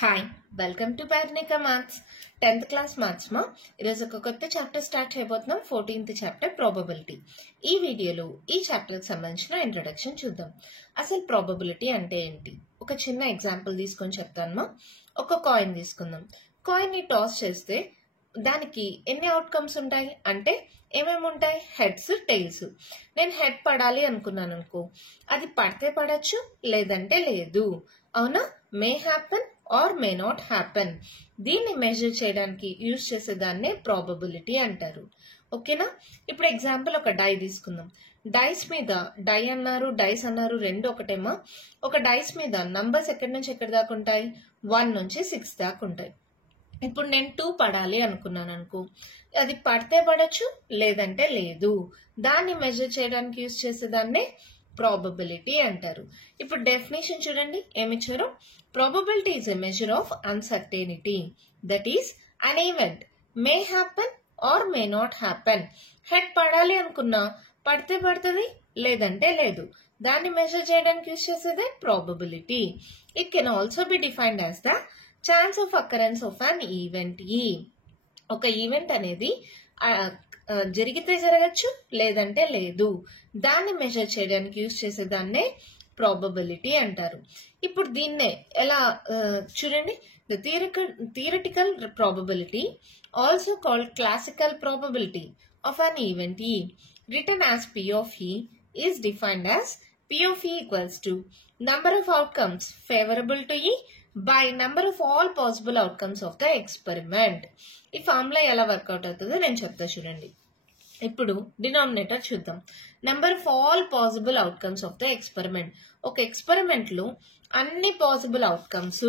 Hi welcome to Parnika maths 10th class maths మా ఈరోజు ఒక కొత్త చాప్టర్ స్టార్ట్ చేయబోతున్నాం 14th చాప్టర్ ప్రాబబిలిటీ. ఈ వీడియోలో ఈ చాప్టర్కి సంబంధించిన ఇంట్రొడక్షన్ చూద్దాం. అసలు ప్రాబబిలిటీ అంటే ఏంటి, ఒక చిన్న ఎగ్జాంపుల్ తీసుకొని చెప్తాను. ఒక కాయిన్ తీసుకుందాం. కాయిన్ని టాస్ చేస్తే దానికి ఎన్ని అవుట్కమ్స్ ఉంటాయి అంటే ఏమేమి ఉంటాయి, హెడ్స్ టైల్స్. నేను హెడ్ పడాలి అనుకున్నాను అనుకో, అది పడితే పడచ్చు లేదంటే లేదు. అవునా, మే happen or may not happen. దీన్ని మెజర్ చేయడానికి యూజ్ చేసేదాన్నే ప్రాబబిలిటీ అంటారు. ఓకేనా, ఇప్పుడు ఎగ్జాంపుల్ ఒక డై తీసుకుందాం. డైస్ మీద డై అన్నారు, డైస్ అన్నారు, రెండు ఒకటేమా. ఒక డైస్ మీద నంబర్స్ ఎక్కడి నుంచి ఎక్కడి దాకా ఉంటాయి, 1 నుంచి 6 దాకా ఉంటాయి. ఇప్పుడు నేను 2 పడాలి అనుకున్నాను అనుకో, అది పడితే పడచ్చు లేదంటే లేదు. దాన్ని మెజర్ చేయడానికి యూజ్ చేసేదాన్నే ప్రాబబిలిటీ అంటారు. ఇప్పుడు డెఫినేషన్ చూడండి ఏమిచ్చారు. Probability is a measure of uncertainty, that is an event may happen or may not happen. Head పడాలి అనుకున్నా పడితే పడుతుంది లేదంటే లేదు. దాన్ని మెజర్ చేయడానికి యూజ్ చేసేదే probability. It can also be defined as the chance of occurrence of an event. ఒక ఈవెంట్ అనేది జరిగితే జరగచ్చు లేదంటే లేదు. దాన్ని మెజర్ చేయడానికి యూజ్ చేసేదాన్నే ప్రాబబిలిటీ అంటారు. ఇప్పుడు దీన్నే ఎలా చూడండి, the theoretical probability also called classical probability of an event E written as P of E is defined as P of E equals to number of outcomes favorable to E by number of all possible outcomes of the experiment. ఈ formula ఎలా work out అవుతుందో నేను చెప్తా చూడండి. ఇప్పుడు denominator చూద్దాం. Number of all possible outcomes of the experiment. ఒక experiment లో అన్ని పాసిబుల్ అవుట్కమ్స్.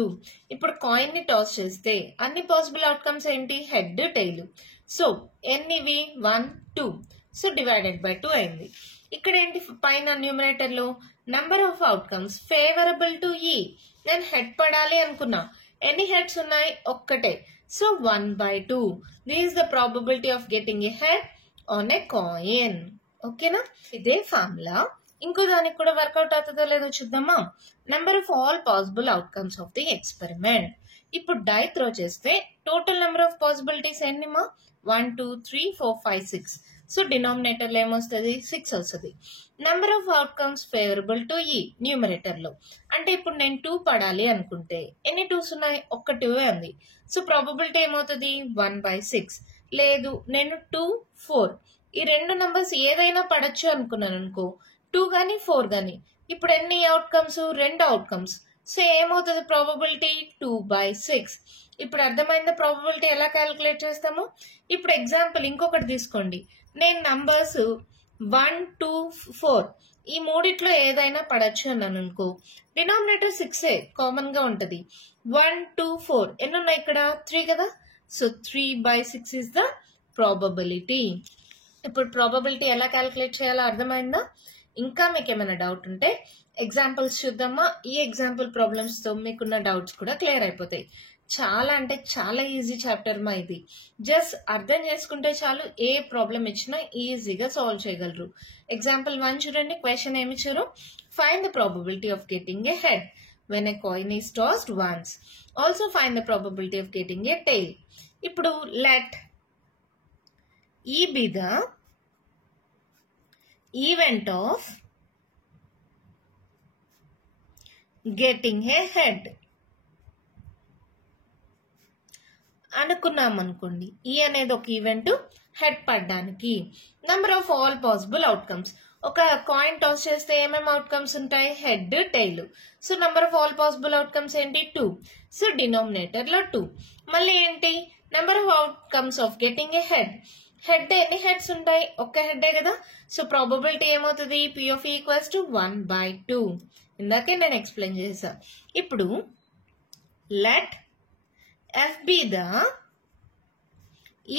ఇప్పుడు కాయిన్ ని టాస్ చేస్తే అన్ని పాసిబుల్ అవుట్కమ్స్ ఏంటి, హెడ్ టైల్. సో ఎన్నివి 1 2, సో డివైడెడ్ బై 2 అయింది. ఇక్కడ ఏంటి పైన న్యూమరేటర్ లో number of outcomes favourable to E. నేను హెడ్ పడాలి అనుకున్నా, ఎన్ని హెడ్స్ ఉన్నాయి, ఒక్కటే. So 1/2. This is the probability of getting a head on a coin. ఓకేనా, ఇదే ఫార్ములా ఇంకో దానికి కూడా వర్కౌట్ అవుతుందో లేదో చూద్దామా. Number of all possible outcomes of the experiment. ఇప్పుడు డై త్రో చేస్తే టోటల్ నెంబర్ ఆఫ్ పాసిబిలిటీస్ ఎన్నిమా, 1 2 3 4 5 6. సో డినామినేటర్ లో ఏమొస్తుంది, 6 వస్తుంది. Number of outcomes favourable to E numerator లో. అంటే ఇప్పుడు నేను 2 పడాలి అనుకుంటే ఎన్ని 2s ఉన్నాయి, ఒక్క 2 ఉంది. సో ప్రాబబిలిటీ ఏమవుతుంది 1/6. లేదు నేను 2 4 ఈ రెండు నంబర్స్ ఏదైనా పడచ్చు అనుకున్నాను అనుకో, 2 గానీ 4 గానీ. ఇప్పుడు ఎన్ని అవుట్కమ్స్, 2 అవుట్కమ్స్. సో ఏమవుతుంది ప్రాబబిలిటీ 2/6. ఇప్పుడు అర్థమైందా ప్రాబబిలిటీ ఎలా క్యాలిక్యులేట్ చేస్తాము. ఇప్పుడు ఎగ్జాంపుల్ ఇంకొకటి తీసుకోండి. నేను నంబర్స్ 1 2 4 ఈ మూడిట్లో ఏదైనా పడచ్చు అన్నాను అనుకో, డినామినేటర్ 6 కామన్ గా ఉంటది. 1 2 4 ఎన్ని ఉన్నాయి ఇక్కడ, 3 కదా. So 3/6 is the probability. ఇప్పుడు ప్రాబబిలిటీ ఎలా క్యాలిక్యులేట్ చేయాలో అర్థమైందా. ఇంకా మీకు ఏమైనా డౌట్ ఉంటే ఎగ్జాంపుల్స్ చూద్దామా. ఈ ఎగ్జాంపుల్ ప్రాబ్లమ్స్ తో మీకున్న డౌట్స్ కూడా క్లియర్ అయిపోతాయి. చాలా అంటే చాలా ఈజీ చాప్టర్ మా ఇది. జస్ట్ అర్థం చేసుకుంటే చాలు, ఏ ప్రాబ్లం ఇచ్చినా ఈజీగా సాల్వ్ చేయగలరు. ఎగ్జాంపుల్ 1 చూడండి. క్వశ్చన్ ఏమి ఇచ్చారు, find the probability of getting a head when a coin is tossed once. Also find the probability of getting a tail. ఇప్పుడు let E be the event of getting a head అనుకున్నాం అనుకోండి. ఈ అనేది ఒక event, head పడ్డానికి. Number of all possible outcomes. ఒక coin toss చేస్తే ఏమేమి అవుట్కమ్స్ ఉంటాయి, head tail. So number of all possible outcomes ఏంటి 2. సో డినామినేటర్ లో 2. మళ్ళీ ఏంటి number of outcomes of getting a head. Head ఎన్ని హెడ్స్ ఉంటాయి, ఒక్క హెడ్డే కదా. సో ప్రాబబిలిటీ ఏమవుతుంది, P of E equals to 1/2. ఇందాకే నేను ఎక్స్ప్లెయిన్ చేశా. ఇప్పుడు let F be the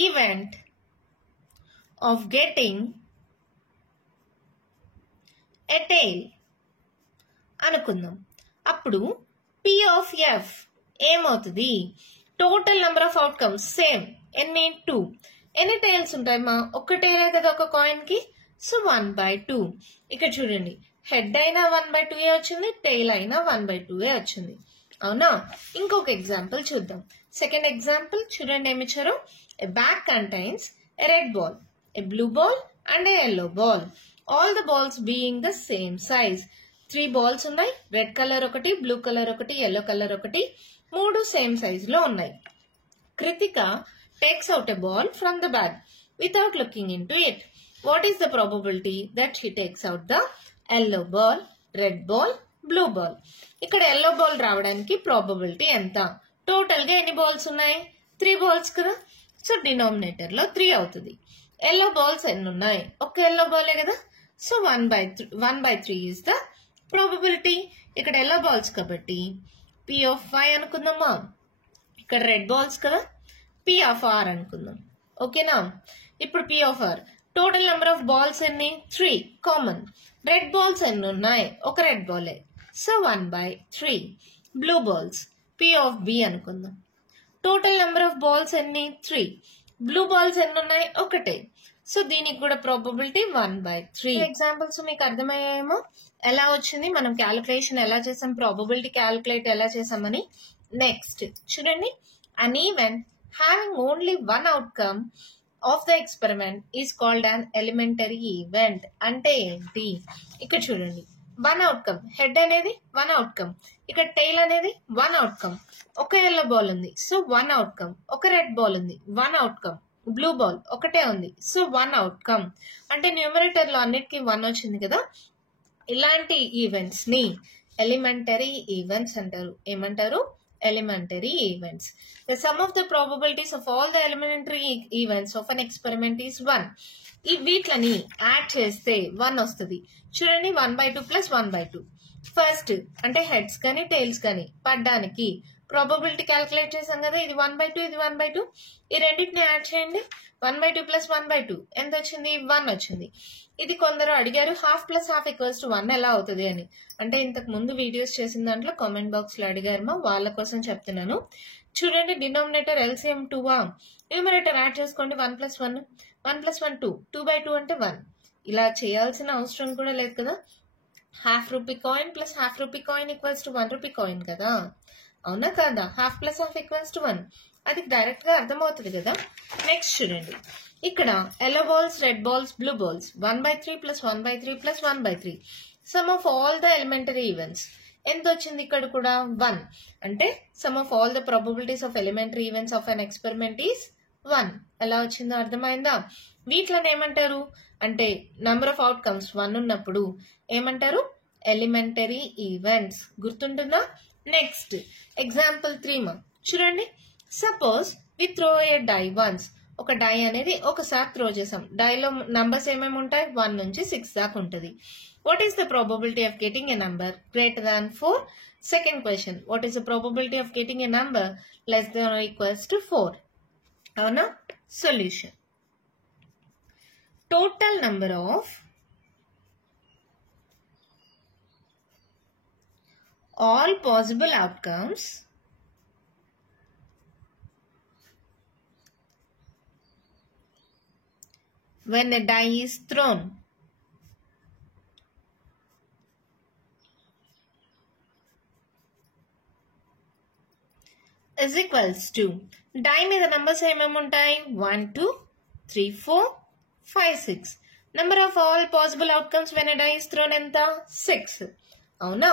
event of getting a tail అనుకుందాం. అప్పుడు P of F ఏమవుతుంది, total number of outcomes same ఎన్ని 2. ఎన్ని టైల్స్ ఉంటాయి మా, ఒక్క టైల్ కదా ఒక కాయిన్ కి. సో 1/2. ఇక్కడ చూడండి, హెడ్ అయినా 1/2 వచ్చింది, టైల్ అయినా 1/2 వచ్చింది. అవునా? ఇంకొక ఎగ్జాంపుల్ చూద్దాం. సెకండ్ ఎగ్జాంపుల్ చూడండి ఏమి ఇచ్చారు. A bag contains a red ball, a blue ball and a yellow ball. All the balls being the same size. 3 balls ఉన్నాయి. రెడ్ కలర్ ఒకటి, బ్లూ కలర్ ఒకటి, yellow కలర్ ఒకటి, 3 సేమ్ సైజ్ లో ఉన్నాయి. Kritika takes out a ball from the bag without looking into it. What is the probability that she takes out the yellow ball, red ball, blue ball? ఇక్కడ yellow ball రావడానికి probability ఎంత? Total గా ఎన్ని balls ఉన్నాయి? 3 balls కదా. So denominator లో 3 అవుతుంది. yellow balls ఎన్ని ఉన్నాయి? ఒక yellow బాలే కదా. So 1/3 is the probability. ఇక్కడ yellow balls కాబట్టి P of y అనుకుందామా. ఇక్కడ రెడ్ బాల్స్ కదా, P of r అనుకుందాం. ఓకేనా? ఇప్పుడు P of r total number of balls ఎన్ని? 3 కామన్. రెడ్ బాల్స్ ఎన్ని ఉన్నాయి? ఒక రెడ్ బాలే. So 1/3. Blue balls P of b అనుకుందాం. టోటల్ నెంబర్ ఆఫ్ బాల్స్ ఎన్ని? 3. బ్లూ బాల్స్ ఎన్ని ఉన్నాయి? ఒకటే. సో దీనికి కూడా ప్రాబబిలిటీ 1/3. ఎగ్జాంపుల్స్ మీకు అర్థమయ్యాయేమో. ఎలా వచ్చింది, మనం క్యాలిక్యులేషన్ ఎలా చేసాం, ప్రాబబిలిటీ క్యాలిక్యులేట్ ఎలా చేసామని. నెక్స్ట్ చూడండి. An event having only one outcome of the experiment is called an elementary event. అంటే ఏంటి? ఇక్కడ చూడండి. వన్ అవుట్కమ్, హెడ్ అనేది వన్ అవుట్కమ్, ఇక్కడ టైల్ అనేది వన్ అవుట్కమ్. ఒక yellow బాల్ ఉంది, సో వన్ అవుట్కమ్. ఒక రెడ్ బాల్ ఉంది, వన్ అవుట్కమ్. బ్లూ బాల్ ఒకటే ఉంది, సో వన్ అవుట్కమ్. అంటే న్యూమరేటర్ లో అన్నిటికీ 1 వచ్చింది కదా. ఇలాంటి ఈవెంట్స్ ని ఎలిమెంటరీ ఈవెంట్స్ అంటారు. ఏమంటారు? elementary events. The sum of the probabilities of all the elementary events of an experiment is 1. ఈ వీటిని యాడ్ చేస్తే 1 వస్తుంది. చూడండి, 1/2 + 1/2. ఫస్ట్ అంటే హెడ్స్ కానీ టైల్స్ కానీ పడ్డానికి ప్రాబబిలిటీ క్యాలిక్యులేట్ చేసాం కదా. ఇది 1/2, ఇది 1/2. ఈ రెండింటిని యాడ్ చేయండి. 1/2 + 1/2 ఎంత వచ్చింది? 1 వచ్చింది. ఇది కొందరు అడిగారు, ½ + ½ = 1 ఎలా అవుతుంది అని. అంటే ఇంతకు ముందు వీడియోస్ చేసిన దాంట్లో కామెంట్ బాక్స్ లో అడిగారు, వాళ్ళ కోసం చెప్తున్నాను. చూడండి, డినామినేటర్ LCM 2 న్యూమరేటర్ యాడ్ చేసుకోండి. 1 + 1 1 + 1 2 2/2 అంటే 1. ఇలా చేయాల్సిన అవసరం కూడా లేదు కదా. ½ rupee coin + ½ rupee coin = 1 rupee coin కదా. అవునా కాదా? ½ + ½ = 1. అది డైరెక్ట్ గా అర్థమవుతుంది కదా. నెక్స్ట్ చూడండి, ఇక్కడ yellow balls, red balls, blue balls 1/3 + 1/3 + 1/3. Some of all the elementary events ఎంత వచ్చింది? ఇక్కడ కూడా 1. అంటే some of all the probabilities of elementary events of an experiment is 1. ఎలా వచ్చిందో అర్థమైందా? వీటిని ఏమంటారు అంటే నెంబర్ ఆఫ్ అవుట్కమ్స్ 1 ఉన్నప్పుడు ఏమంటారు? Elementary events. గుర్తుంటుందా? నెక్స్ట్ ఎగ్జాంపుల్ 3 చూడండి. Suppose we throw a die once. ఒక డై అనేది ఒకసారి త్రో చేసాం. డైలో నంబర్స్ ఏమేమి ఉంటాయి? 1 నుంచి 6 దాకా ఉంటుంది. What is the probability of getting a number greater than 4? Second question, what is the probability of getting a number less than or equals to 4? అవునా? Solution. Total number of all possible outcomes when a die is thrown is equals to die మీద numbers ఏమేమి ఉంటాయి? 1 2 3 4 5 6. number of all possible outcomes when a die is thrown ఎంత? 6. అవునా?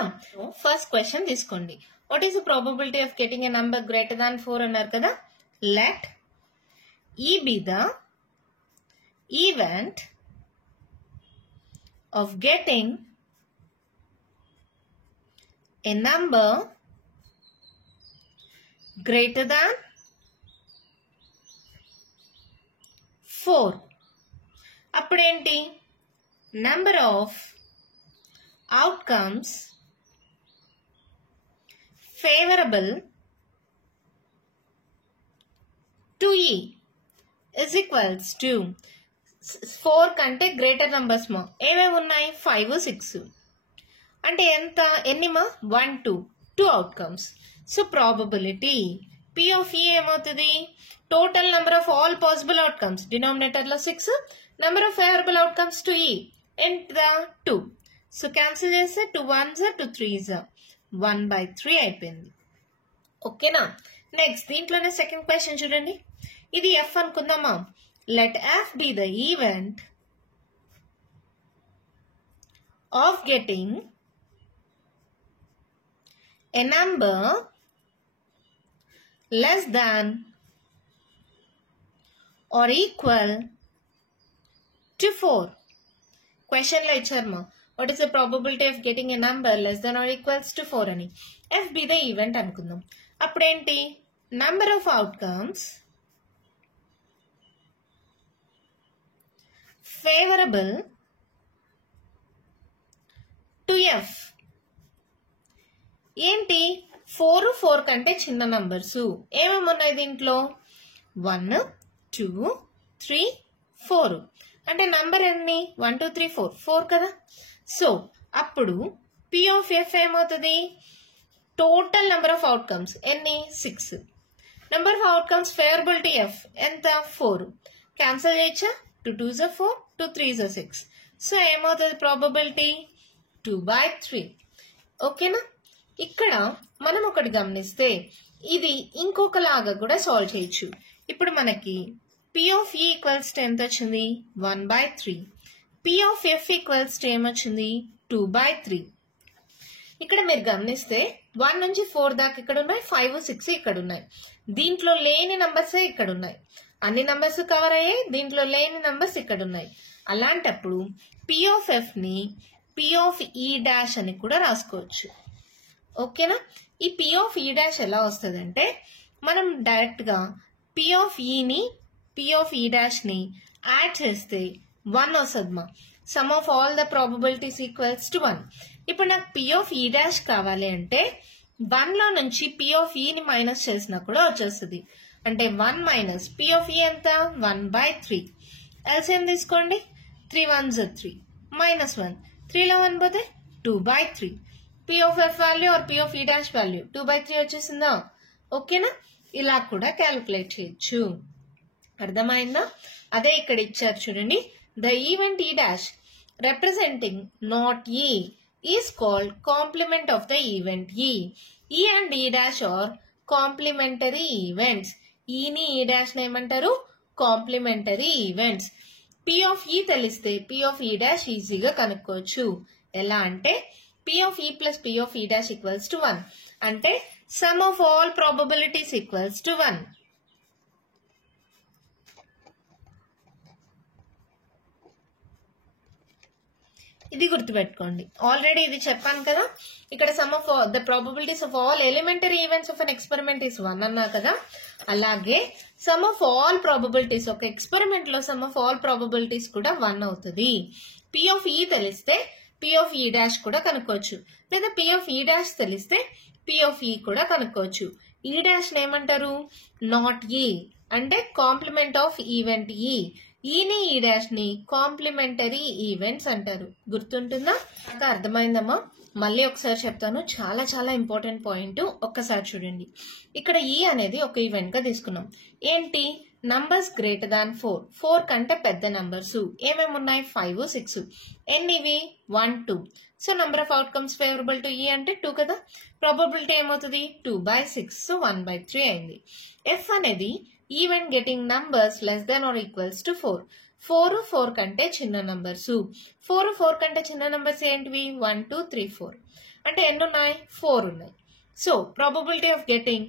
First question తీసుకోండి. What is the probability of getting a number greater than 4 అన్నారు కదా. Let E be the event of getting a number greater than 4. అప్పుడేంటి? Number of outcomes favorable to E is equals to 4 కంటే greater numbers మా ఏమేమి ఉన్నాయి? 5 6. అంటే ఎంత? ఎన్నిమా? 1 2 outcomes. So probability P of E ఏమవుతుంది? Total number of all possible outcomes denominator లో 6, number of favourable outcomes to E ఎంత? 2. సో క్యాన్సిల్ చేస్తే 2 1s 2 3s 1/3 అయిపోయింది. ఓకేనా. నెక్స్ట్ దీంట్లోనే సెకండ్ క్వశ్చన్ చూడండి. ఇది ఎఫ్ అనుకుందామా. Let F be the event of getting a number less than or equal to 4. Question లో ఇచ్చారమ్మా, what is the probability of getting a number less than or equals to 4 అని. F be the event అనుకుందాం. అప్పుడేంటి, number of outcomes favorable to F. ఏంటి, 4 కంటే చిన్న numbers ఏమేమి ఉన్నాయి దీంట్లో, 1 2 3 4. అంటే నంబర్ ఎన్ని, 1 2 3 4 4 కదా. సో అప్పుడు P of F ఏమవుతుంది, టోటల్ నెంబర్ ఆఫ్ అవుట్కమ్స్ ఎన్ని 6. Number of outcomes favourable to F ఎంత 4. క్యాన్సిల్ చేయొచ్చా, 2 2s are 4 2 3s are 6. So ఏమవుతుంది ప్రాబబిలిటీ 2/3. ఓకేనా. ఇక్కడ మనం ఒకటి గమనిస్తే ఇది ఇంకొకలాగా కూడా సాల్వ్ చేయొచ్చు. ఇప్పుడు మనకి P of E equals to ఎంత వచ్చింది, 1/3. P of F equals to ఏమొచ్చింది, 2/3. ఇక్కడ మీరు గమనిస్తే 1 నుంచి 4 దాకా ఇక్కడ ఉన్నాయి, 5 6 ఇక్కడ ఉన్నాయి. దీంట్లో లేని నంబర్సే ఇక్కడ ఉన్నాయి. అన్ని నంబర్స్ కవర్ అయ్యాయి, దీంట్లో లేని నంబర్స్ ఇక్కడ ఉన్నాయి. అలాంటప్పుడు P of F ని P of E డాష్ అని కూడా రాసుకోవచ్చు. ఓకేనా. ఈ P of E డాష్ ఎలా వస్తుంది అంటే, మనం డైరెక్ట్ గా P of E ని P of E డాష్ ని యాడ్ చేస్తే 1 వస్తుందమ్మా. Some of all the probabilities equals to 1. ఇప్పుడు నాకు P of E డాష్ కావాలి అంటే 1 లో నుంచి P of E ని మైనస్ చేసినా కూడా వచ్చేస్తుంది. అంటే 1 మైనస్ P of E ఎంత, 1/3. ఎల్సిఎం తీసుకోండి, 3 1s are 3 మైనస్ 1 3 లో 1 పోతే 2/3. P of F value or P of E dash value 2/3 వచ్చేసిందా. ఓకేనా. ఇలా కూడా క్యాలిక్యులేట్ చేయొచ్చు. అర్థమైందా. అదే ఇక్కడ ఇచ్చారు చూడండి, the event E dash representing not E is called complement of the event E. E and E dash are complementary events. E ని E dash ని ఏమంటారు, complementary events. P of E తెలిస్తే P of E dash ఈజీగా కనుక్కోవచ్చు. ఎలా అంటే P of E plus P of E dash equals to 1. అంటే sum of all probabilities equals to 1. ఇది గుర్తుపెట్టుకోండి. ఆల్రెడీ ఇది చెప్పాను కదా, ఇక్కడ some of the probabilities of all elementary events of an experiment is 1 అన్నా కదా. అలాగే సమ్ ఆఫ్ ఆల్ ప్రాబబిలిటీస్, ఒక ఎక్స్పెరిమెంట్ లో సమ్ ఆఫ్ ఆల్ ప్రాబబిలిటీస్ కూడా 1 అవుతుంది. P of E తెలిస్తే P of E డాష్ కూడా కనుక్కోవచ్చు, లేదా P of E డాష్ తెలిస్తే P of E కూడా కనుక్కోవచ్చు. E డాష్ ఏమంటారు, నాట్ E అంటే కాంప్లిమెంట్ ఆఫ్ ఈవెంట్ E. ఈని ఈ డాష్ ని కాంప్లిమెంటరీ ఈవెంట్స్ అంటారు. గుర్తుంటుందా, అర్థమైందమ్మా. మళ్ళీ ఒకసారి చెప్తాను, చాలా చాలా ఇంపార్టెంట్ పాయింట్. ఒక్కసారి చూడండి. ఇక్కడ E అనేది ఒక ఈవెంట్ గా తీసుకున్నాం. ఏంటి, నంబర్స్ గ్రేటర్ దాన్ 4. 4 కంటే పెద్ద నంబర్స్ ఏమేమి ఉన్నాయి, 5 6. ఎన్నివి, 1 2. So number of outcomes favourable to E అంటే 2 కదా. ప్రాబబిలిటీ ఏమవుతుంది, 2/6. సో 1/3 అయింది. F అనేది event getting numbers less than or equals to 4. 4 కంటే చిన్న నంబర్స్. 4 కంటే చిన్న నంబర్స్ ఏంటివి, 1 2 3 4. అంటే ఎన్ని ఉన్నాయి, 4 ఉన్నాయి. So probability of getting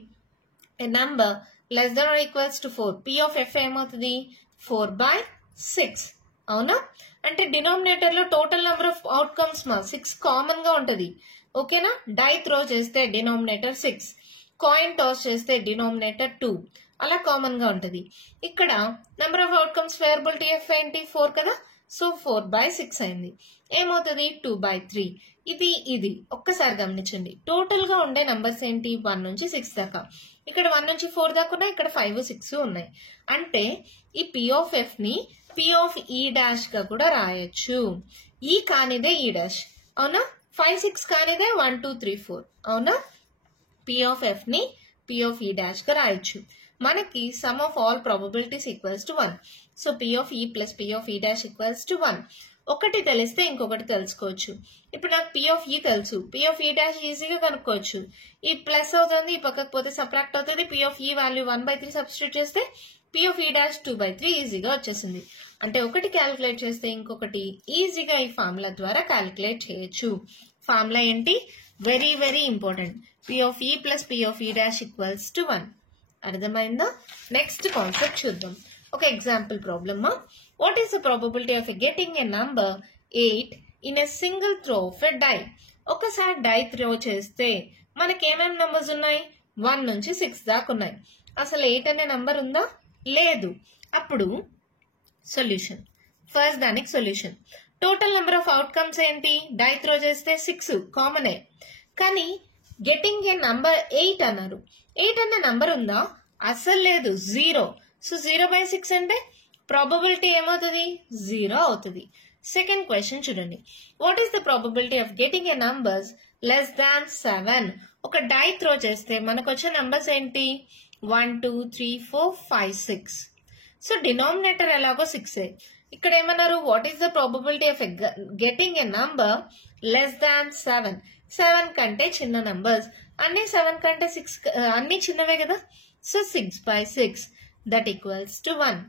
a number less than or equals to 4. P of F ఏమవుతుంది, 4/6. అవునా. అంటే డినామినేటర్ లో total number of outcomes 6 common గా ఉంటది. ఓకేనా. డై త్రో చేస్తే డినామినేటర్ 6, కాయిన్ టాస్ చేస్తే డినామినేటర్ 2, అలా కామన్ గా ఉంటది. ఇక్కడ number of outcomes favourable to F ఏంటి, 4 కదా. సో 4/6 అయింది. ఏమవుతుంది, 2/3. ఇది ఒక్కసారి గమనించండి. టోటల్ గా ఉండే నంబర్స్ ఏంటి, 1 నుంచి 6 దాకా. ఇక్కడ 1 నుంచి 4 దాకా ఉన్నాయి, ఇక్కడ 5 6 ఉన్నాయి. అంటే ఈ P of F ని P of E డాష్ గా కూడా రాయొచ్చు. ఈ కానిదే E డాష్, అవునా. 5 6 కానిదే 1 2 3 4, అవునా. P of F ని P of E డాష్ గా రాయొచ్చు. మనకి some of all probabilities equals to 1. So P of E plus P of E dash equals to 1. ఒకటి తెలిస్తే ఇంకొకటి తెలుసుకోవచ్చు. ఇప్పుడు నాకు పి ఆఫ్ ఈ తెలుసు, పి ఆఫ్ ఈ డాష్ ఈజీగా కనుక్కోవచ్చు. ఈ ప్లస్ అవుతుంది, ఈ పక్కకు పోతే సబ్ట్రాక్ట్ అవుతుంది. పి ఆఫ్ ఈ వాల్యూ 1/3 సబ్స్టిట్యూట్ చేస్తే పి ఆఫ్ ఈ డాష్ 2/3 ఈజీగా వచ్చేసింది. అంటే ఒకటి క్యాలిక్యులేట్ చేస్తే ఇంకొకటి ఈజీగా ఈ ఫార్ములా ద్వారా క్యాలిక్యులేట్ చేయొచ్చు. ఫార్ములా ఏంటి? Very very important. P of E plus P of E dash equals to 1. అర్థమైందా? నెక్స్ట్ కాన్సెప్ట్ చూద్దాం. ఒక example problem. What is the probability of getting a number 8 in a single throw of a die? ఒకసారి die throw చేస్తే మనకి ఏమేమి numbers ఉన్నాయి? 1 నుంచి 6 దాకా ఉన్నాయి. అసలు 8 అనే నంబర్ ఉందా? లేదు. అప్పుడు సొల్యూషన్. ఫస్ట్ దానికి solution. Total number of outcomes ఏంటి? డై త్రో చేస్తే 6 కామనే. కానీ గెటింగ్ ఏ నంబర్ 8 అన్నారు. 8 అనే నంబర్ ఉందా? అసలు లేదు, 0. సో 0/6 అంటే ప్రాబబిలిటీ ఏమవుతుంది? 0 అవుతుంది. సెకండ్ క్వశ్చన్ చూడండి. What is the probability of getting a numbers less than 7? ఒక డై త్రో చేస్తే మనకు వచ్చే నంబర్స్ ఏంటి? 1 2 3 4 5 6. సో డినామినేటర్ ఎలాగో 6. ఇక్కడ ఏమన్నారు? What is the probability of getting a number less దాన్ 7? 7 కంటే చిన్న నంబర్స్. అన్ని 7 కంటే 6 అన్ని చిన్నవే కదా. So 6/6 that equals to 1.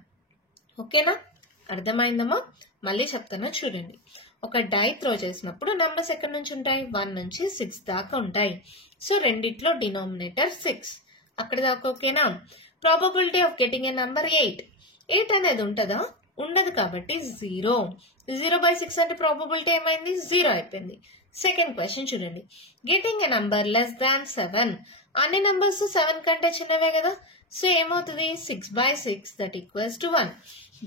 ఓకేనా? అర్థమైందమ్మా? మళ్ళీ చెప్తాను చూడండి. ఒక డై త్రో చేసినప్పుడు నంబర్స్ ఎక్కడి నుంచి ఉంటాయి? 1 నుంచి 6 దాకా ఉంటాయి. సో రెండిట్లో డినామినేటర్ 6. అక్కడ దాకా ఓకేనా? Probability of getting a number 8. 8 అనేది ఉంటుందా? ఉండదు కాబట్టి 0. 0/6 అంటే ప్రాబబిలిటీ ఏమైంది? 0 అయిపోయింది. సెకండ్ క్వశ్చన్ చూడండి. గెటింగ్ ఏ నంబర్ లెస్ దాన్ 7. అన్ని నంబర్స్ 7 కంటే చిన్నవే కదా. సో ఏమవుతుంది? 6/6 దట్ ఈక్వల్స్ టు 1.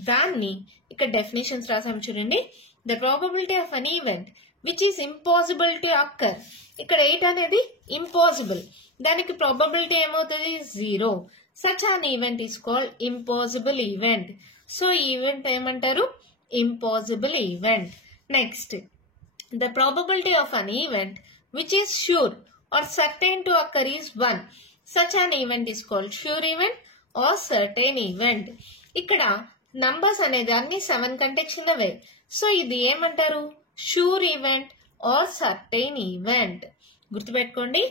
దాన్ని ఇక్కడ డెఫినేషన్స్ రాసాం చూడండి. The probability of an event which is impossible to occur. ఇక్కడ 8 అనేది ఇంపాసిబుల్, దానికి ప్రాబబిలిటీ ఏమవుతుంది? 0. Such an event is called impossible event. So ఈ ఈవెంట్ ఏమంటారు? Impossible event. Next, the probability of an event which is sure or certain to occur is 1. Such an event is called sure event or certain event. ఇక్కడ numbers అనేది అన్ని 7 కంటే చిన్నవే. So ఇది ఏమంటారు? Sure event are certain event. గుర్తుపెట్టుకోండి.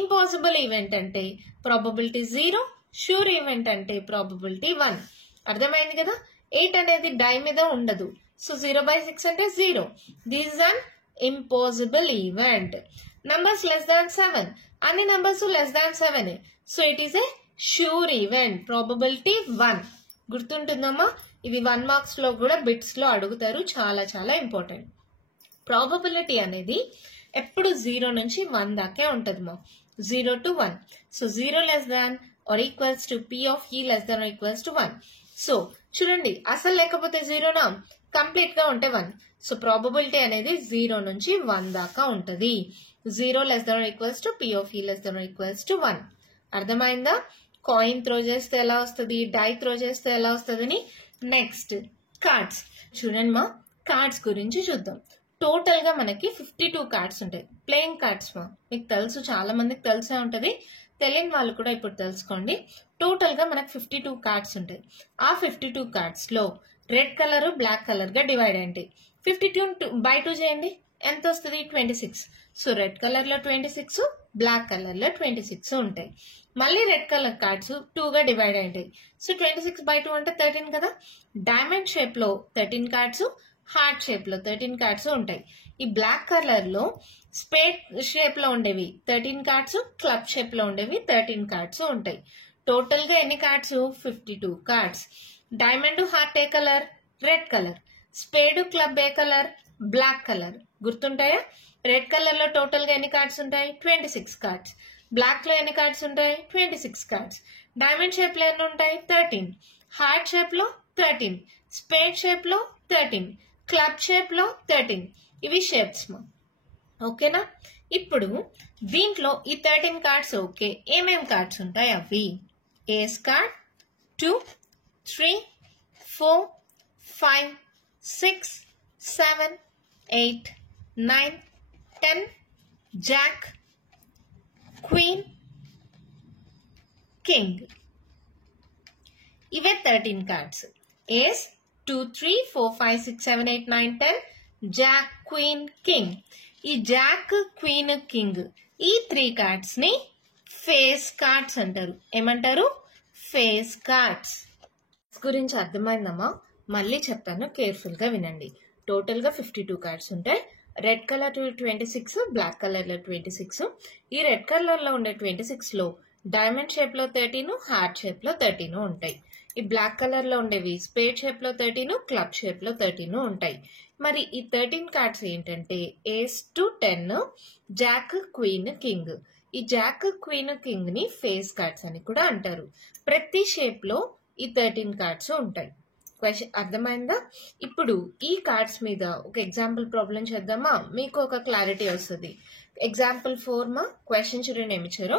Impossible event అంటే probability 0, sure event అంటే ప్రాబబిలిటీ 1. అర్థమైంది కదా? 8 అనేది డై మీద ఉండదు. సో 0/6 అంటే 0. This is an impossible event. Numbers less than 7. అన్ని numbers less than 7. So it is a sure event. Probability 1. గుర్తుంటుందమ్మా? ఇవి 1 మార్క్స్ లో కూడా బిట్స్ లో అడుగుతారు. చాలా చాలా ఇంపార్టెంట్. ప్రాబబిలిటీ అనేది ఎప్పుడు 0 నుంచి 1 దాకే ఉంటుందమ్మా. 0 to 1. So 0 less than or equals to P of E less than or equals to 1. So చూడండి, అసలు లేకపోతే 0నా, కంప్లీట్ గా ఉంటే 1. సో ప్రాబబిలిటీ అనేది 0 నుంచి 1 దాకా ఉంటుంది. 0 less than or equals to P of E less than or equals to 1. అర్థమైందా? కాయిన్ త్రో చేస్తే ఎలా వస్తుంది, డై త్రో చేస్తే ఎలా వస్తుందని. నెక్స్ట్ కార్డ్స్ చూడండి మా, కార్డ్స్ గురించి చూద్దాం. టోటల్ గా మనకి 52 కార్డ్స్ ఉంటాయి. ప్లేయింగ్ కార్డ్స్ మా, మీకు తెలుసు, చాలా మందికి తెలిసే ఉంటది. తెలియని వాళ్ళు కూడా ఇప్పుడు తెలుసుకోండి. టోటల్ గా మనకు 52 కార్డ్స్ ఉంటాయి. ఆ 52 కార్డ్స్ లో రెడ్ కలర్ బ్లాక్ కలర్ గా డివైడ్ అయ్యింది. 52/2 చేయండి, ఎంత వస్తుంది? 26. సో రెడ్ కలర్ లో 26, బ్లాక్ కలర్ లో 26 ఉంటాయి. మళ్ళీ రెడ్ కలర్ కార్డ్స్ 2 గా డివైడ్ అయ్యాయి. సో 26/2 అంటే 13 కదా. డైమండ్ షేప్ లో 13 కార్డ్స్, హార్ట్ షేప్ లో 13 కార్డ్స్ ఉంటాయి. ఈ బ్లాక్ కలర్ లో స్పేడ్ షేప్ లో ఉండేవి 13 కార్డ్స్, క్లబ్ షేప్ లో ఉండేవి 13 కార్డ్స్ ఉంటాయి. టోటల్ గా ఎన్ని కార్డ్స్? 52 కార్డ్స్. డైమండ్ హార్ట్ ఏ colour? Red colour. Spade club ఏ కలర్? Black colour. గుర్తుంటాయా? రెడ్ కలర్ లో టోటల్ గా ఎన్ని కార్డ్స్ ఉంటాయి? 26 కార్డ్స్. బ్లాక్ లో ఎన్ని కార్డ్స్ ఉంటాయి? 26 కార్డ్స్. డైమండ్ షేప్ లో ఎన్ని ఉంటాయి? 13. హార్ట్ షేప్ లో 13. స్పేడ్ షేప్ లో 13. క్లబ్ షేప్ లో 13. ఇవి షేప్స్ మా. ఓకేనా? ఇప్పుడు దీంట్లో ఈ 13 కార్డ్స్ ఓకే, ఏమేం కార్డ్స్ ఉంటాయి అవి? Ace card 2 3 4 5 6 7 8 9 10 jack queen king. ఇవే 13 cards. Ace 2 3 4 5 6 7 8 9 10, jack, queen, king. ఈ జాక్, క్వీన్, కింగ్ ఈ 3 కార్డ్స్ ని ఫేస్ కార్డ్స్ అంటారు. ఏమంటారు? Face cards. గురించి అర్థమైందమ్మా? మళ్ళీ చెప్తాను, కేర్ఫుల్ గా వినండి. టోటల్ గా 52 కార్డ్స్ ఉంటాయి. రెడ్ కలర్ 26, బ్లాక్ కలర్ లో 26. ఈ రెడ్ కలర్ లో ఉండే 26 లో డైమండ్ షేప్ లో 13, హార్ట్ షేప్ లో 13 ఉంటాయి. ఈ బ్లాక్ కలర్ లో ఉండేవి స్పేడ్ షేప్ లో 13, క్లబ్ షేప్ లో 13 ఉంటాయి. మరి ఈ 13 కార్డ్స్ ఏంటంటే ఏస్ టు 10, జాక్, క్వీన్, కింగ్. ఈ జాక్, క్వీన్, కింగ్ ని ఫేస్ కార్డ్స్ అని కూడా అంటారు. ప్రతి షేప్ లో ఈ 13 కార్డ్స్ ఉంటాయి. క్వశ్చన్ అర్థమైందా? ఇప్పుడు ఈ కార్డ్స్ మీద ఒక ఎగ్జాంపుల్ ప్రాబ్లం చేద్దామా? మీకు ఒక క్లారిటీ వస్తుంది. ఎగ్జాంపుల్ 4 మా క్వశ్చన్ చూడండి ఏమి ఇచ్చారో.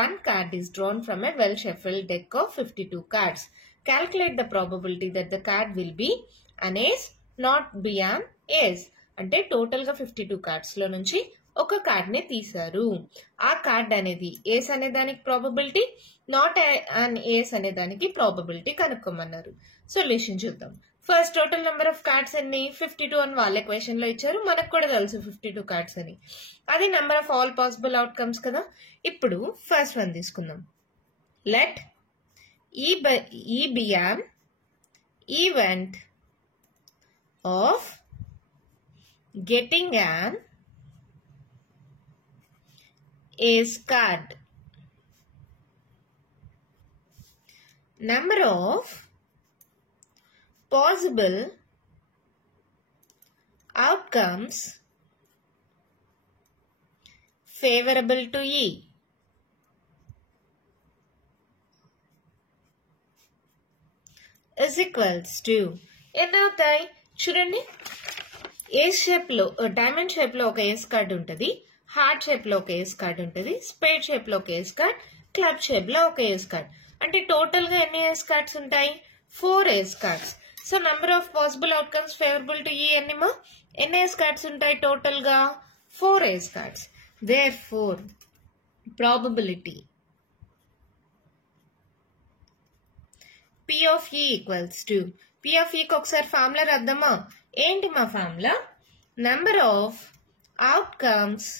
1 card is drawn from a well shuffled deck of 52 cards. Calculate the probability that the card will be an ace, not be an ace. అంటే టోటల్ గా 52 కార్డ్స్ లో నుంచి ఒక కార్డ్ ని తీశారు. ఆ కార్డ్ అనేది ఏస్ అనే దానికి ప్రాబబిలిటీ, నాట్ అన్ ఏస్ అనే దానికి ప్రాబబిలిటీ కనుక్కోమన్నారు. సొల్యూషన్ చూద్దాం. First total number of cards ఎన్ని? 52 అని వాళ్ళ క్వశ్చన్ లో ఇచ్చారు. మనకు కూడా తెలుసు 52 కార్డ్స్ అని. అది number of all possible outcomes కదా. ఇప్పుడు ఫస్ట్ వన్ తీసుకుందాం. Let E be an event of getting an ace card. Number of possible outcomes favorable to E is equals to ఎన్ని అవుతాయి చూడండి. ఏస్ షేప్ లో, డైమండ్ షేప్ లో ఒక ఏస్ కార్డ్ ఉంటుంది, హార్ట్ షేప్ లో ఒక ఏస్ కార్డ్ ఉంటుంది, స్పేడ్ షేప్ లో ఒక ఏస్ కార్డ్, క్లబ్ షేప్ లో ఒక ఏస్ కార్డ్. అంటే టోటల్ గా ఎన్ని ఏస్ కార్డ్స్ ఉంటాయి? 4 ace cards. So number of possible outcomes favourable to E ఎన్నిమా? ఎన్ని ఏస్ కార్డ్స్ ఉంటాయి టోటల్ గా? 4 ace cards. Therefore probability P of E equals to, P of E కి ఒకసారి ఫార్ములా రాద్దామా? ఏంటి మా ఫార్ములా? Number of outcomes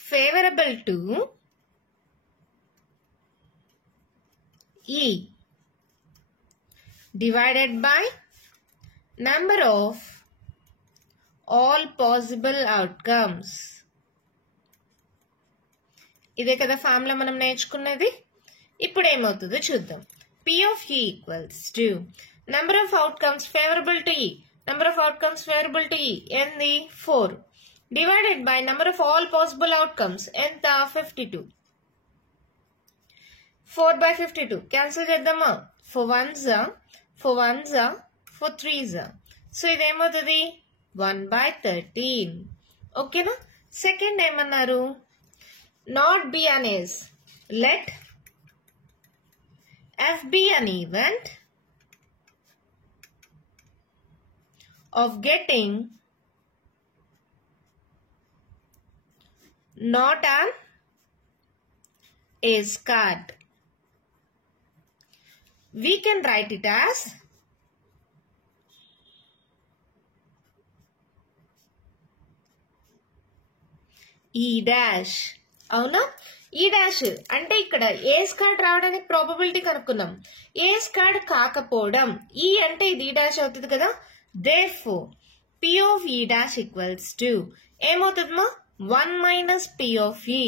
favorable to E divided by number of all possible outcomes. ఇదే కదా ఫార్ములా మనం నేర్చుకున్నది. ఇప్పుడు ఏమవుతుందో చూద్దాం. P of E equals to number of outcomes favorable to E. Number of outcomes favorable to E ఏంది? 4 divided by number of all possible outcomes ఎంత? 52. 4 by 52 cancel చేద్దామా? 4 1s, 4 1s, 4 3s. So ఇదేమవుతుంది? 1 by 13. ఓకేనా? Second ఏమన్నారు? Not be an ace. Let F be an event of getting not an ace card. We can write it as E dash. అవునా? ఈ dash అంటే ఇక్కడ ace card రావడానికి probability కనుక్కున్నాం. Ace card కాకపోవడం, E అంటే ఇది ఈ డాష్ అవుతుంది కదా. Therefore P of E dash equals to ఏమవుతుందమ్మా? 1 minus P of E.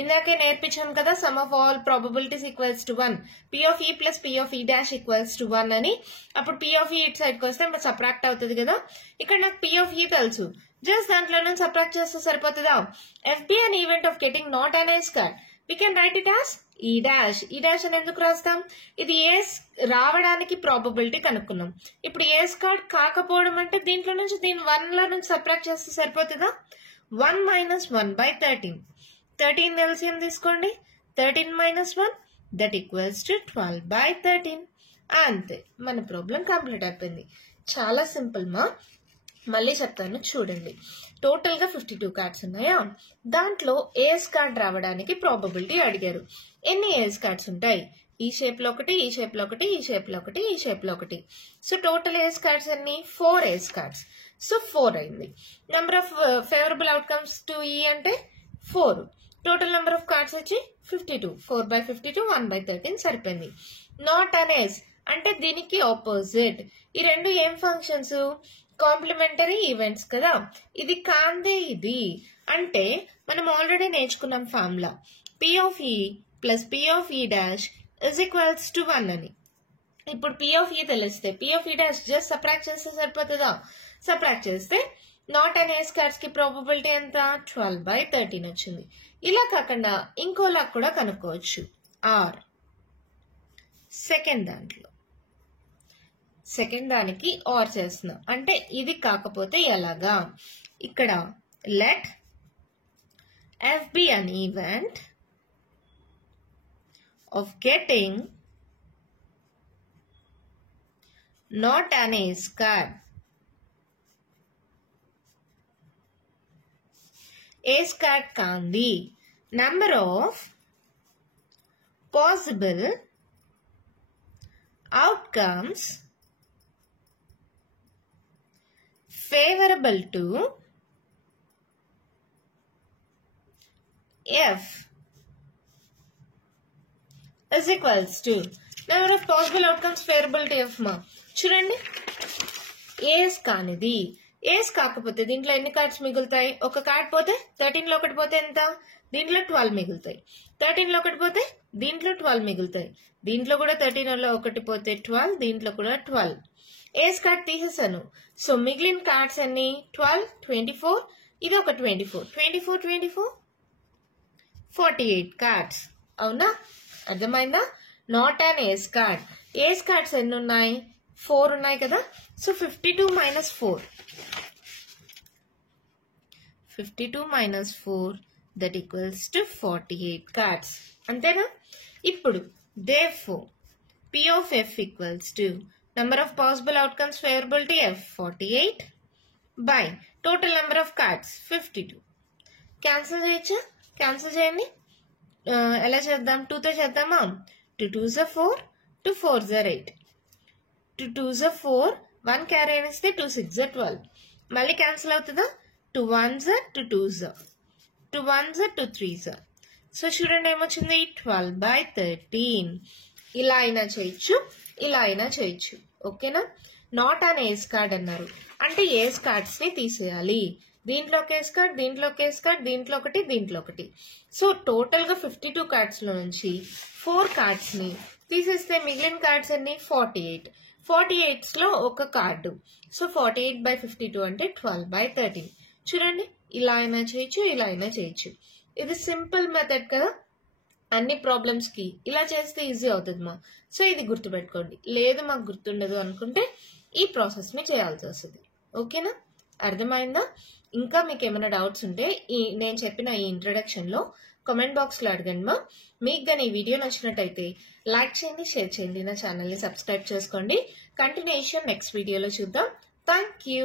ఇందాకే నేర్పించాం కదా, sum of all probabilities equals to 1. P of E plus P of E dash equals to 1 అని. అప్పుడు P of E ఇటు సైడ్కి వస్తే సబ్ట్రాక్ట్ అవుతుంది కదా. ఇక్కడ నాకు P of E తెలుసు, జస్ట్ దాంట్లో నుంచి సబ్ట్రాక్ట్ చేస్తే సరిపోతుందా? F be an event of getting not an ace card. We can write it as E dash. E dash అని ఎందుకు రాస్తాం? ఇది ఏస్ రావడానికి ప్రాబబిలిటీ కనుక్కున్నాం. ఇప్పుడు ఏస్ కార్డ్ కాకపోవడం అంటే దీంట్లో నుంచి దీని 1 లో నుంచి సబ్ట్రాక్ట్ చేస్తే సరిపోతుందా? 1 minus 1 by 13. 13 LCM తీసుకోండి. 13 minus 1 that equals to 12 by 13. అంతే, మన ప్రాబ్లం కంప్లీట్ అయిపోయింది. చాలా సింపుల్ మా. మళ్ళీ చెప్తాను చూడండి. టోటల్ గా 52 కార్డ్స్ ఉన్నాయా? దాంట్లో ఏస్ కార్డ్ రావడానికి ప్రాబబిలిటీ అడిగారు. ఎన్ని ఏస్ కార్డ్స్ ఉంటాయి? ఈ షేప్ లో ఒకటి, ఈ షేప్ లో ఒకటి, ఈ షేప్ లో ఒకటి, ఈ షేప్ లో ఒకటి. సో టోటల్ ఏస్ కార్డ్స్ అన్ని 4 ఏస్ కార్డ్స్. సో 4 అయింది. Number of favourable outcomes to ఈ అంటే 4. టోటల్ నెంబర్ ఆఫ్ కార్డ్స్ వచ్చి 52. 4/52 1/13 సరిపోయింది. నాట్ అన్ ఏస్ అంటే దీనికి ఆపోజిట్. ఈ రెండు ఏం ఫంక్షన్స్? కాంప్లిమెంటరీ ఈవెంట్స్ కదా. ఇది కాందే ఇది అంటే మనం ఆల్రెడీ నేర్చుకున్నాం formula P of E plus P of E dash is equals to 1 అని. ఇప్పుడు P of E తెలిస్తే P of E dash just subtract చేస్తే సరిపోతుందా? సబ్ట్రాక్ట్ చేస్తే నాట్ అండ్ ఏస్ కార్డ్స్ కి ప్రాబబిలిటీ ఎంత? 12/13 వచ్చింది. ఇలా కాకుండా ఇంకోలా కూడా కనుక్కోవచ్చు. ఆర్ సెకండ్ దానికి ఆర్ చేస్తున్నాం అంటే ఇది కాకపోతే ఎలాగా? ఇక్కడ let F be an event of getting not an ace card. Ace card kandi number of possible outcomes favorable to F is equals to number of possible outcomes favorable to F మా. చూడండి, ఏస్ కానిది. ఏస్ కాకపోతే దీంట్లో ఎన్ని cards మిగులుతాయి? ఒక card పోతే 13 లో ఒకటి పోతే ఎంత? దీంట్లో 12 మిగులుతాయి. 13 లో ఒకటి పోతే దీంట్లో 12 మిగులుతాయి. దీంట్లో కూడా 13 లో ఒకటి పోతే 12, దీంట్లో కూడా 12. ఏస్ కార్డ్ తీసేసాను. సో మిగిలిన కార్డ్స్ అన్ని 12, 24, ఇది ఒక 24, 24, 24, 48 కార్డ్స్. అవునా? అర్థమైందా? Not an ace card. Ace cards ఎన్ని ఉన్నాయి? 4 ఉన్నాయి కదా. So 52 - 4. 52 - 4 that equals to 48 cards. అంతేనా? ఇప్పుడు therefore P of F equals to number of possible outcomes favorable to F 48 by total number of cards 52. Cancel చేయొచ్చా? Cancel చేయండి. ఎలా చేద్దాం? 2తో చేద్దామా? 2 2s are 4, 2 4s are 8, 2 2s are 4, 1 carry అనేస్తే 2 6s are 12. మళ్ళీ క్యాన్సిల్ అవుతుందా? 2 1s are 2 2s are, 2 1s are 2 3s are. So చూడండి ఏమొచ్చింది? 12/13. ఇలా అయినా చేయొచ్చు, ఇలా అయినా చేయొచ్చు. ఓకేనా? నాట్ అన్ ఏస్ కార్డ్ అన్నారు అంటే ఏస్ కార్డ్స్ ని తీసేయాలి. దీంట్లో ఒక ఏస్ కార్డ్, దీంట్లో ఒక ఏస్ కార్డ్, దీంట్లో ఒకటి, దీంట్లో ఒకటి. సో టోటల్ గా 52 కార్డ్స్ లో నుంచి 4 కార్డ్స్ ని తీసేస్తే మిగిలిన కార్డ్స్ అన్ని 48. 48 లో ఒక కార్డు. సో 48/52 అంటే 12/13. చూడండి, ఇలా అయినా చేయొచ్చు, ఇలా అయినా చేయొచ్చు. ఇది సింపుల్ మెథడ్ కదా. అన్ని ప్రాబ్లమ్స్ కి ఇలా చేస్తే ఈజీ అవుతుంది మా. సో ఇది గుర్తుపెట్టుకోండి. లేదు మాకు గుర్తుండదు అనుకుంటే ఈ ప్రాసెస్ ని చేయాల్సి వస్తుంది. ఓకేనా? అర్థమైందా? ఇంకా మీకు ఏమైనా డౌట్స్ ఉంటే నేను చెప్పిన ఈ ఇంట్రడక్షన్ లో కామెంట్ బాక్స్ లో అడగండి మా. మీకు కానీ ఈ వీడియో నచ్చినట్టయితే లైక్ చేయండి, షేర్ చేయండి, నా ఛానల్ ని సబ్స్క్రైబ్ చేసుకోండి. కంటిన్యూషన్ నెక్స్ట్ వీడియోలో చూద్దాం. Thank you.